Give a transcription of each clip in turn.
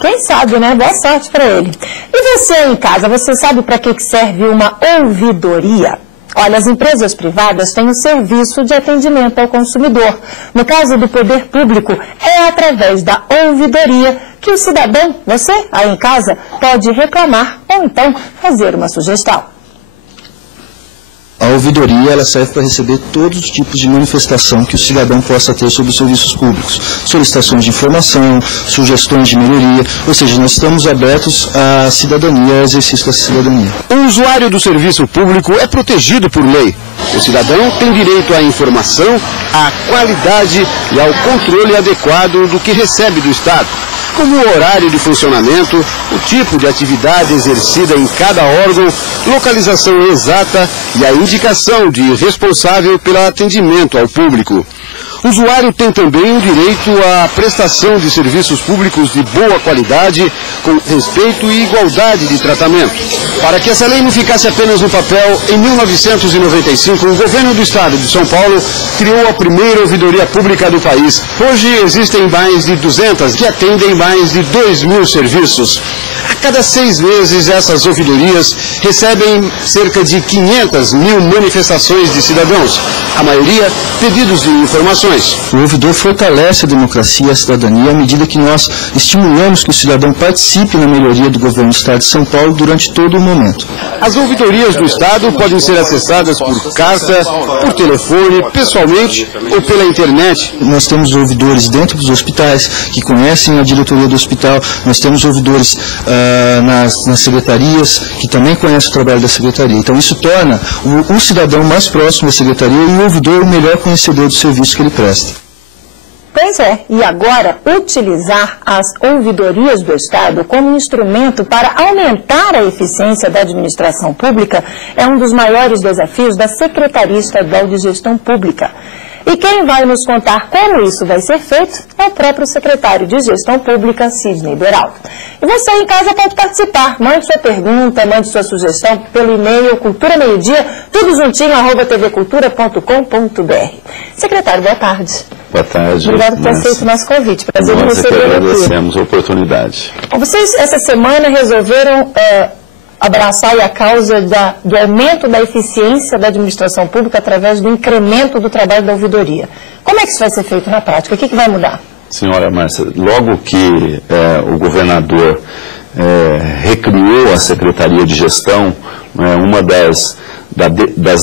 Quem sabe, né? Boa sorte para ele. E você em casa, você sabe para que serve uma ouvidoria? Olha, as empresas privadas têm o serviço de atendimento ao consumidor. No caso do poder público, é através da ouvidoria que o cidadão, você aí em casa, pode reclamar ou então fazer uma sugestão. A ouvidoria ela serve para receber todos os tipos de manifestação que o cidadão possa ter sobre os serviços públicos. Solicitações de informação, sugestões de melhoria, ou seja, nós estamos abertos à cidadania, ao exercício da cidadania. O usuário do serviço público é protegido por lei. O cidadão tem direito à informação, à qualidade e ao controle adequado do que recebe do Estado, como o horário de funcionamento, o tipo de atividade exercida em cada órgão, localização exata e a indicação de responsável pelo atendimento ao público. O usuário tem também o direito à prestação de serviços públicos de boa qualidade, com respeito e igualdade de tratamento. Para que essa lei não ficasse apenas no papel, em 1995, o governo do estado de São Paulo criou a primeira ouvidoria pública do país. Hoje existem mais de 200 que atendem mais de 2.000 serviços. A cada 6 meses, essas ouvidorias recebem cerca de 500.000 manifestações de cidadãos, a maioria pedidos de informações. O ouvidor fortalece a democracia e a cidadania à medida que nós estimulamos que o cidadão participe na melhoria do governo do Estado de São Paulo durante todo o momento. As ouvidorias do Estado podem ser acessadas por carta, por telefone, pessoalmente ou pela internet. Nós temos ouvidores dentro dos hospitais que conhecem a diretoria do hospital, nós temos ouvidores nas secretarias que também conhecem o trabalho da secretaria. Então isso torna o cidadão mais próximo da secretaria e o ouvidor o melhor conhecedor do serviço que ele presta. Pois é, e agora utilizar as ouvidorias do Estado como instrumento para aumentar a eficiência da administração pública é um dos maiores desafios da Secretaria Estadual de Gestão Pública. E quem vai nos contar como isso vai ser feito é o próprio secretário de Gestão Pública, Sidney Beraldo. E você em casa pode participar. Mande sua pergunta, mande sua sugestão pelo e-mail culturameiodia, tudo juntinho, @tvcultura.com.br. Secretário, boa tarde. Boa tarde. Obrigado por ter aceito o nosso convite. Prazer em receber aqui. Nós agradecemos a oportunidade. Vocês, essa semana, resolveram abraçar a causa do aumento da eficiência da administração pública através do incremento do trabalho da ouvidoria. Como é que isso vai ser feito na prática? O que vai mudar? Senhora Márcia, logo que o governador recriou a Secretaria de Gestão, uma das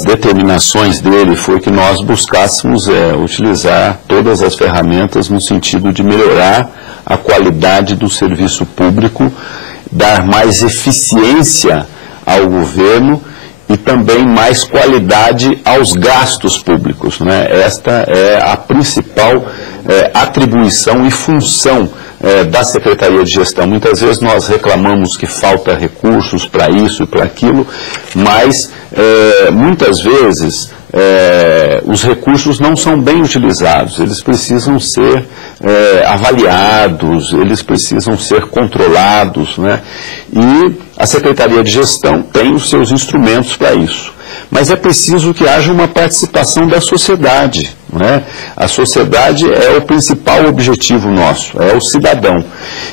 determinações dele foi que nós buscássemos utilizar todas as ferramentas no sentido de melhorar a qualidade do serviço público, dar mais eficiência ao governo e também mais qualidade aos gastos públicos, né? Esta é a principal atribuição e função da Secretaria de Gestão. Muitas vezes nós reclamamos que falta recursos para isso e para aquilo, mas muitas vezes os recursos não são bem utilizados, eles precisam ser avaliados, eles precisam ser controlados, né? E a Secretaria de Gestão tem os seus instrumentos para isso. Mas é preciso que haja uma participação da sociedade, né? A sociedade é o principal objetivo nosso, é o cidadão.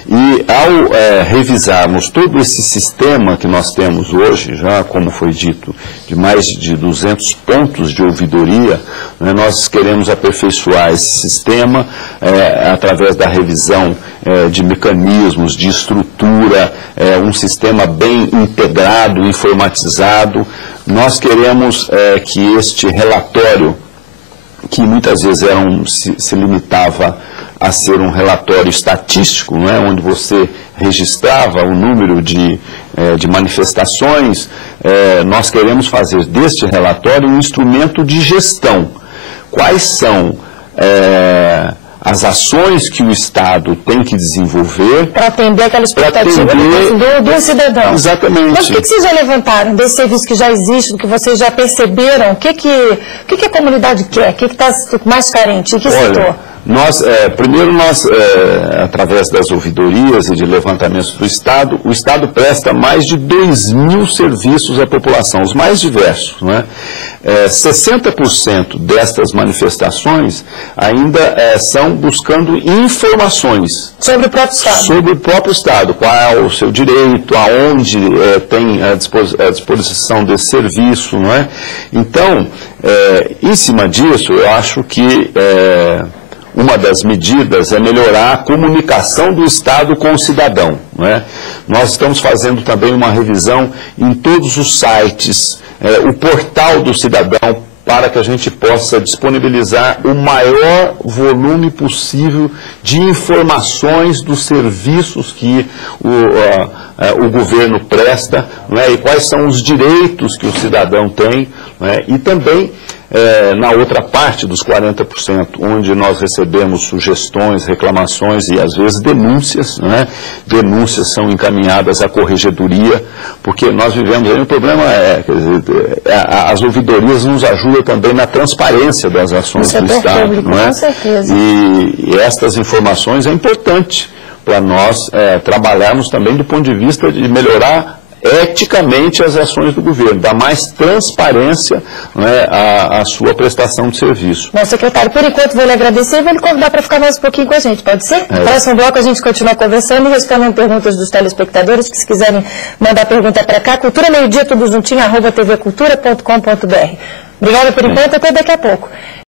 E ao revisarmos todo esse sistema que nós temos hoje, já como foi dito, de mais de 200 pontos de ouvidoria, né, nós queremos aperfeiçoar esse sistema através da revisão de mecanismos, de estrutura, um sistema bem integrado, informatizado. Nós queremos que este relatório, que muitas vezes se limitava a ser um relatório estatístico, não é? Onde você registrava o número de manifestações, nós queremos fazer deste relatório um instrumento de gestão. Quais são as ações que o Estado tem que desenvolver para atender aquela expectativa do cidadão. Exatamente. Mas o que vocês já levantaram desse serviço que já existe, do que vocês já perceberam? O que a comunidade quer? O que está mais carente? Em que setor? Primeiro através das ouvidorias e de levantamentos do Estado, o Estado presta mais de 2.000 serviços à população, os mais diversos, né? 60% destas manifestações ainda são buscando informações sobre o próprio Estado. Sobre o próprio Estado, qual é o seu direito, aonde tem a disposição desse serviço, não é? Então, em cima disso, eu acho que uma das medidas é melhorar a comunicação do Estado com o cidadão, não é? Nós estamos fazendo também uma revisão em todos os sites, o portal do cidadão, para que a gente possa disponibilizar o maior volume possível de informações dos serviços que o governo presta, não é? E quais são os direitos que o cidadão tem, não é? E também na outra parte dos 40%, onde nós recebemos sugestões, reclamações e às vezes denúncias, não é? Denúncias são encaminhadas à corregedoria, porque nós vivemos aí, o problema as ouvidorias nos ajudam também na transparência das ações do Estado, público, não é? Com certeza. E estas informações é importante para nós trabalharmos também do ponto de vista de melhorar eticamente as ações do governo, dar mais transparência, né, à sua prestação de serviço. Bom, secretário, por enquanto vou lhe agradecer e vou lhe convidar para ficar mais um pouquinho com a gente, pode ser? No próximo bloco a gente continua conversando e respondendo perguntas dos telespectadores, que se quiserem mandar pergunta para cá, Cultura Meio Dia, tudo juntinho, @tvcultura.com.br. Obrigada por enquanto, até daqui a pouco.